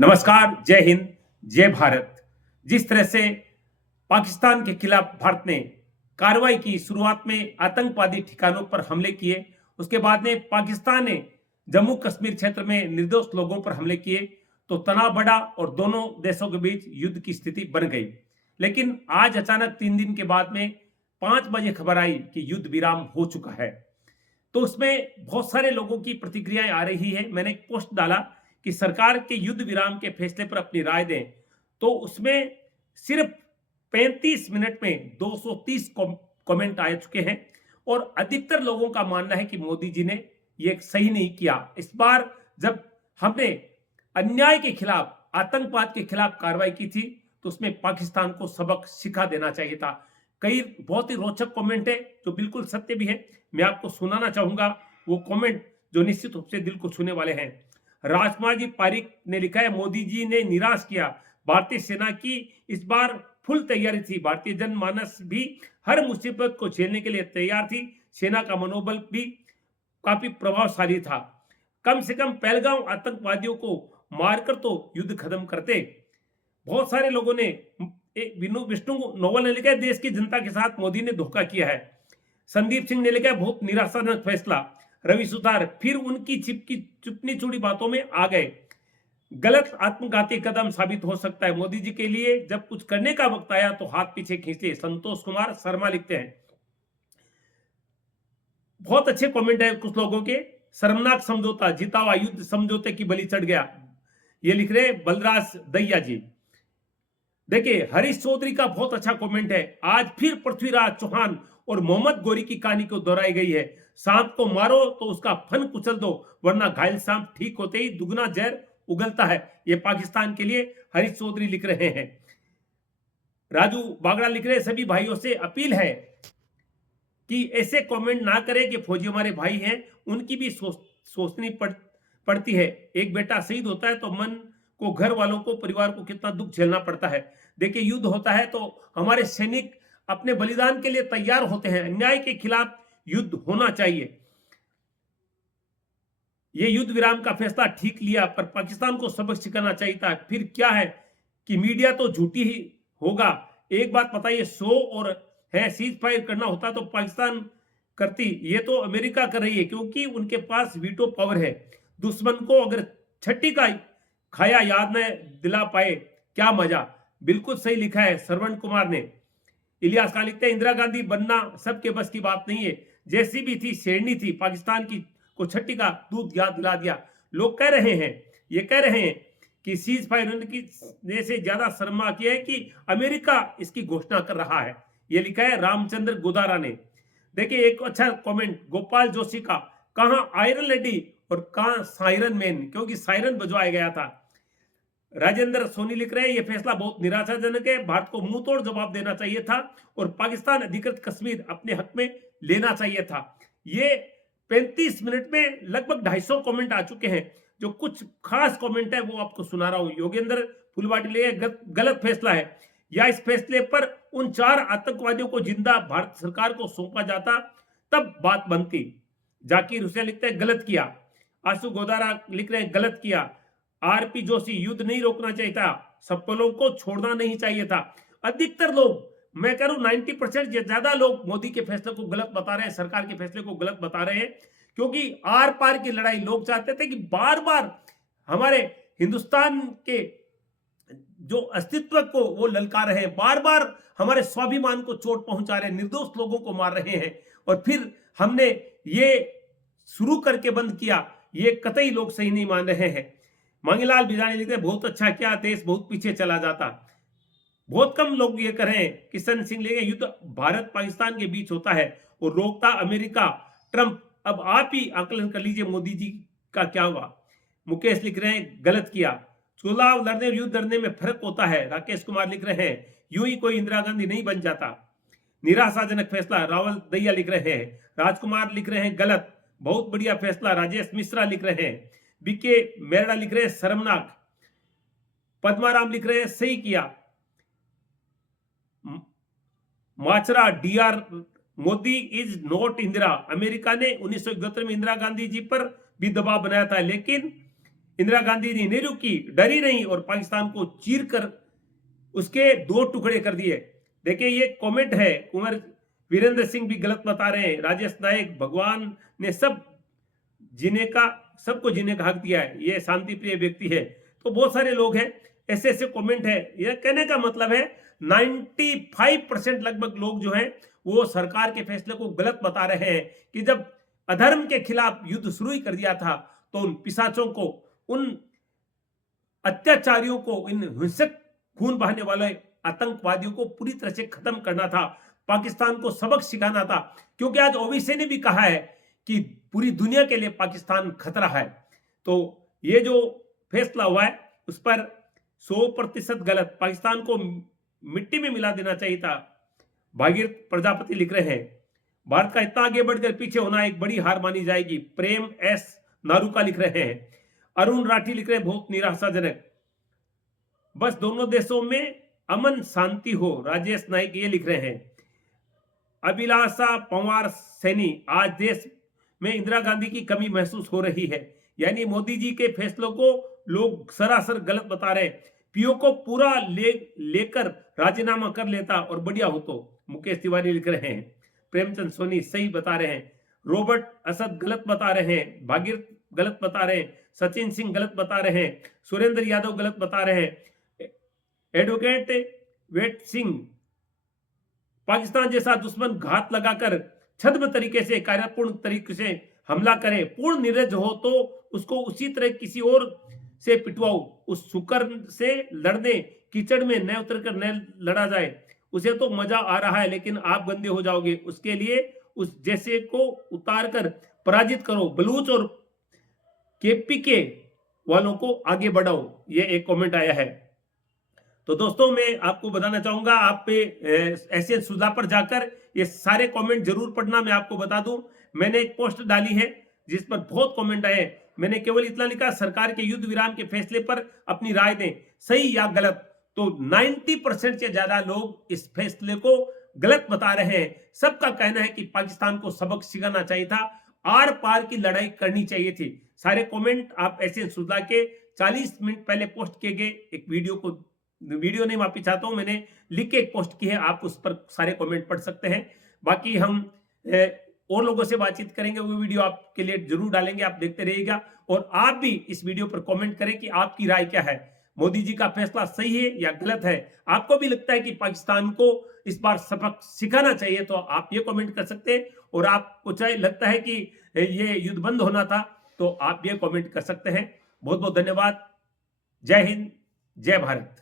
नमस्कार, जय हिंद, जय भारत। जिस तरह से पाकिस्तान के खिलाफ भारत ने कार्रवाई की, शुरुआत में आतंकवादी ठिकानों पर हमले किए, उसके बाद में पाकिस्तान ने जम्मू कश्मीर क्षेत्र में निर्दोष लोगों पर हमले किए, तो तनाव बढ़ा और दोनों देशों के बीच युद्ध की स्थिति बन गई। लेकिन आज अचानक 3 दिन के बाद में 5 बजे खबर आई कि युद्ध विराम हो चुका है। तो उसमें बहुत सारे लोगों की प्रतिक्रियाएं आ रही है। मैंने एक पोस्ट डाला कि सरकार के युद्ध विराम के फैसले पर अपनी राय दें, तो उसमें सिर्फ 35 मिनट में 230 कमेंट आ चुके हैं और अधिकतर लोगों का मानना है कि मोदी जी ने ये सही नहीं किया। इस बार जब हमने अन्याय के खिलाफ, आतंकवाद के खिलाफ कार्रवाई की थी, तो उसमें पाकिस्तान को सबक सिखा देना चाहिए था। कई बहुत ही रोचक कमेंट है जो बिल्कुल सत्य भी है। मैं आपको सुनाना चाहूंगा वो कमेंट जो निश्चित रूप से दिल को छूने वाले हैं। राजकुमार जी पारिक ने लिखा है, मोदी जी ने निराश किया। भारतीय सेना की इस बार फुल तैयारी थी। भारतीय जनमानस भी हर मुसीबत को झेलने के लिए तैयार थी। सेना का मनोबल भी काफी प्रभावशाली था। कम से कम पहलगांव आतंकवादियों को मारकर तो युद्ध खत्म करते। बहुत सारे लोगों ने विष्णु नोवल ने लिखा है, देश की जनता के साथ मोदी ने धोखा किया है। संदीप सिंह ने लिखा है, बहुत निराशाजनक फैसला। रवि सुतार फिर उनकी चुपनी चुड़ी बातों में आ गए। गलत आत्मघाती कदम साबित हो सकता है। मोदी जी के लिए जब कुछ करने का वक्त आया तो हाथ पीछे खींचे। संतोष कुमार शर्मा लिखते हैं। बहुत अच्छे कमेंट है कुछ लोगों के। शर्मनाक समझौता, जीता हुआ युद्ध समझौते की बलि चढ़ गया, ये लिख रहे बलराज दैया जी। देखिए, हरीश चौधरी का बहुत अच्छा कमेंट है। आज फिर पृथ्वीराज चौहान और मोहम्मद गौरी की कहानी को दोहराई गई है। सांप को मारो तो उसका फन कुचल दो, वरना घायल सांप ठीक होते ही दुगना जहर उगलता है। ये पाकिस्तान के लिए हरीश चौधरी लिख रहे हैं। राजू बागड़ा लिख रहे हैं, सभी भाइयों से अपील है कि ऐसे कमेंट ना करें कि फौजी हमारे भाई हैं, उनकी भी सोचनी पड़ती है। एक बेटा शहीद होता है तो मन को, घर वालों को, परिवार को कितना दुख झेलना पड़ता है। देखिए, युद्ध होता है तो हमारे सैनिक अपने बलिदान के लिए तैयार होते हैं। अन्याय के खिलाफ युद्ध होना चाहिए। ये युद्ध विराम का फैसला ठीक लिया, पर पाकिस्तान को सबक सिखाना चाहिए था। फिर क्या है कि मीडिया तो झूठी ही होगा। एक बात बताइए, 100 और है सीज फायर करना होता तो पाकिस्तान करती, ये तो अमेरिका कर रही है क्योंकि उनके पास वीटो पावर है। दुश्मन को अगर छठी का खाया याद न दिला पाए, क्या मजा। बिल्कुल सही लिखा है श्रवण कुमार ने। इलियास खान लिखते हैं, इंदिरा गांधी बनना सबके बस की बात नहीं है। जैसी भी थी, शेरनी थी, पाकिस्तान की को छठी का दूध याद दिला दिया। लोग कह रहे हैं, ये कह रहे हैं कि सीज फायर की से ज्यादा शर्मा किया है कि अमेरिका इसकी घोषणा कर रहा है। ये लिखा है रामचंद्र गोदारा ने। देखिए, एक अच्छा कमेंट गोपाल जोशी का, कहां आयरन लेडी और कहां सायरन मैन, क्योंकि सायरन बजवाया गया था। राजेंद्र सोनी लिख रहे हैं, यह फैसला बहुत निराशाजनक है। भारत को मुंह तोड़ जवाब देना चाहिए था और पाकिस्तान अधिकृत कश्मीर अपने हक में लेना चाहिए था। ये 35 मिनट में लगभग 250 कमेंट आ चुके हैं। जो कुछ खास कमेंट है वो आपको सुना रहा हूं। योगेंद्र फुलवाटी ले, गलत फैसला है। या इस फैसले पर उन 4 आतंकवादियों को जिंदा भारत सरकार को सौंपा जाता, तब बात बनती। जाकिर हुसैन लिखते हैं, गलत किया। आशु गोदारा लिख रहे हैं, गलत किया। आरपी जोशी, युद्ध नहीं रोकना चाहिए था, सफलों को छोड़ना नहीं चाहिए था। अधिकतर लोग, मैं कह रहा हूं 90% ज्यादा लोग मोदी के फैसले को गलत बता रहे हैं, सरकार के फैसले को गलत बता रहे हैं, क्योंकि आर पार की लड़ाई लोग चाहते थे कि बार बार हमारे हिंदुस्तान के जो अस्तित्व को वो ललका रहे हैं, बार बार हमारे स्वाभिमान को चोट पहुंचा रहे हैं, निर्दोष लोगों को मार रहे हैं। और फिर हमने ये शुरू करके बंद किया, ये कतई लोग सही नहीं मान रहे हैं। मांगीलाल बिजानी लिखते हैं, बहुत अच्छा किया, देश बहुत पीछे चला जाता। बहुत कम लोग ये करें। किशन सिंह लिखे, युद्ध भारत पाकिस्तान के बीच होता है और रोकता अमेरिका, ट्रंप। अब आप ही आकलन कर लीजिए मोदी जी का क्या हुआ। मुकेश लिख रहे हैं, गलत किया। चुनाव लड़ने और युद्ध लड़ने में फर्क होता है। राकेश कुमार लिख रहे हैं, यूं ही कोई इंदिरा गांधी नहीं बन जाता। निराशाजनक फैसला, रावल दैया लिख रहे हैं। राजकुमार लिख रहे हैं, गलत। बहुत बढ़िया फैसला, राजेश मिश्रा लिख रहे हैं। बीके मेरड़ा लिख रहे हैं, शर्मनाक। पद्माराम लिख रहे हैं, सही किया। माचरा डीआर, Modi is not Indira. America ने 1971 में इंदिरा गांधी जी पर भी दबाव बनाया था, लेकिन इंदिरा गांधी ने नहीं रुकी, डरी नहीं और पाकिस्तान को चीर कर उसके 2 टुकड़े कर दिए। देखिए ये कमेंट है, कुंवर वीरेंद्र सिंह भी गलत बता रहे हैं। राजेश नायक, भगवान ने सबको जीने का हक दिया है, ये शांति प्रिय व्यक्ति है। तो बहुत सारे लोग हैं, ऐसे ऐसे कमेंट है। यह कहने का मतलब है 95% लगभग लोग जो हैं वो सरकार के फैसले को गलत बता रहे हैं कि जब अधर्म के खिलाफ युद्ध शुरू ही कर दिया था तो उन पिशाचों को, उन अत्याचारियों को, इन हिंसक खून बहाने वाले आतंकवादियों को पूरी तरह से खत्म करना था, पाकिस्तान को सबक सिखाना था। क्योंकि आज ओवैसी ने भी कहा है कि पूरी दुनिया के लिए पाकिस्तान खतरा है। तो ये जो फैसला हुआ है उस पर 100% गलत, पाकिस्तान को मिट्टी में मिला देना चाहिए था। भागीरथ प्रजापति लिख रहे हैं, भारत का इतना आगे बढ़कर पीछे होना एक बड़ी हार मानी जाएगी। प्रेम एस नारूका लिख रहे हैं। अरुण राठी लिख रहे हैं, बहुत निराशाजनक, बस दोनों देशों में अमन शांति हो। राजेश नाइक ये लिख रहे हैं। अभिलाषा पवार सैनी, आज देश में इंदिरा गांधी की कमी महसूस हो रही है, यानी मोदी जी के फैसलों को लोग सरासर गलत बता रहे हैं। पीओ को पूरा लेकर राजीनामा कर लेता और बढ़िया हो। तो मुकेश तिवारी लिख रहे हैं। प्रेमचंद सोनी सही बता रहे हैं। रॉबर्ट असद गलत बता रहे हैं। भागीरथ गलत बता रहे हैं। सचिन सिंह गलत बता रहे हैं। सुरेंद्र यादव गलत बता रहे हैं। एडवोकेट वेट सिंह, पाकिस्तान जैसा दुश्मन घात लगाकर छद्म तरीके से, कार्यपूर्ण तरीके से हमला करे, पूर्ण निर्लज्ज हो तो उसको उसी तरह किसी और से पिटवाओ। उस शुक्र से लड़ने, कीचड़ में न उतर कर न लड़ा जाए। उसे तो मजा आ रहा है लेकिन आप गंदे हो जाओगे। उसके लिए उस जैसे को उतार कर पराजित करो। बलूच और केपीके वालों को आगे बढ़ाओ। ये एक कमेंट आया है। तो दोस्तों मैं आपको बताना चाहूंगा, आप पे ऐसे सुझाव पर जाकर ये सारे कमेंट जरूर पढ़ना। मैं आपको बता दूं, मैंने एक पोस्ट डाली है जिस पर बहुत कमेंट आए। मैंने केवल इतना लिखा, सरकार के युद्ध विराम के फैसले पर अपनी राय दें, सही या गलत। तो 90% से ज्यादा लोग इस फैसले को गलत बता रहे हैं। सबका कहना है कि पाकिस्तान को सबक सिखाना चाहिए था, आर पार की लड़ाई करनी चाहिए थी। सारे कमेंट आप ऐसे सुधा के 40 मिनट पहले पोस्ट किए गए एक वीडियो नहीं माफी चाहता हूं, मैंने लिख के एक पोस्ट की है, आप उस पर सारे कमेंट पढ़ सकते हैं। बाकी हम और लोगों से बातचीत करेंगे, वो वीडियो आपके लिए जरूर डालेंगे, आप देखते रहिएगा। और आप भी इस वीडियो पर कमेंट करें कि आपकी राय क्या है, मोदी जी का फैसला सही है या गलत है। आपको भी लगता है कि पाकिस्तान को इस बार सबक सिखाना चाहिए, तो आप ये कमेंट कर सकते हैं। और आपको चाहे लगता है कि ये युद्ध बंद होना था, तो आप ये कमेंट कर सकते हैं। बहुत बहुत धन्यवाद। जय हिंद, जय भारत।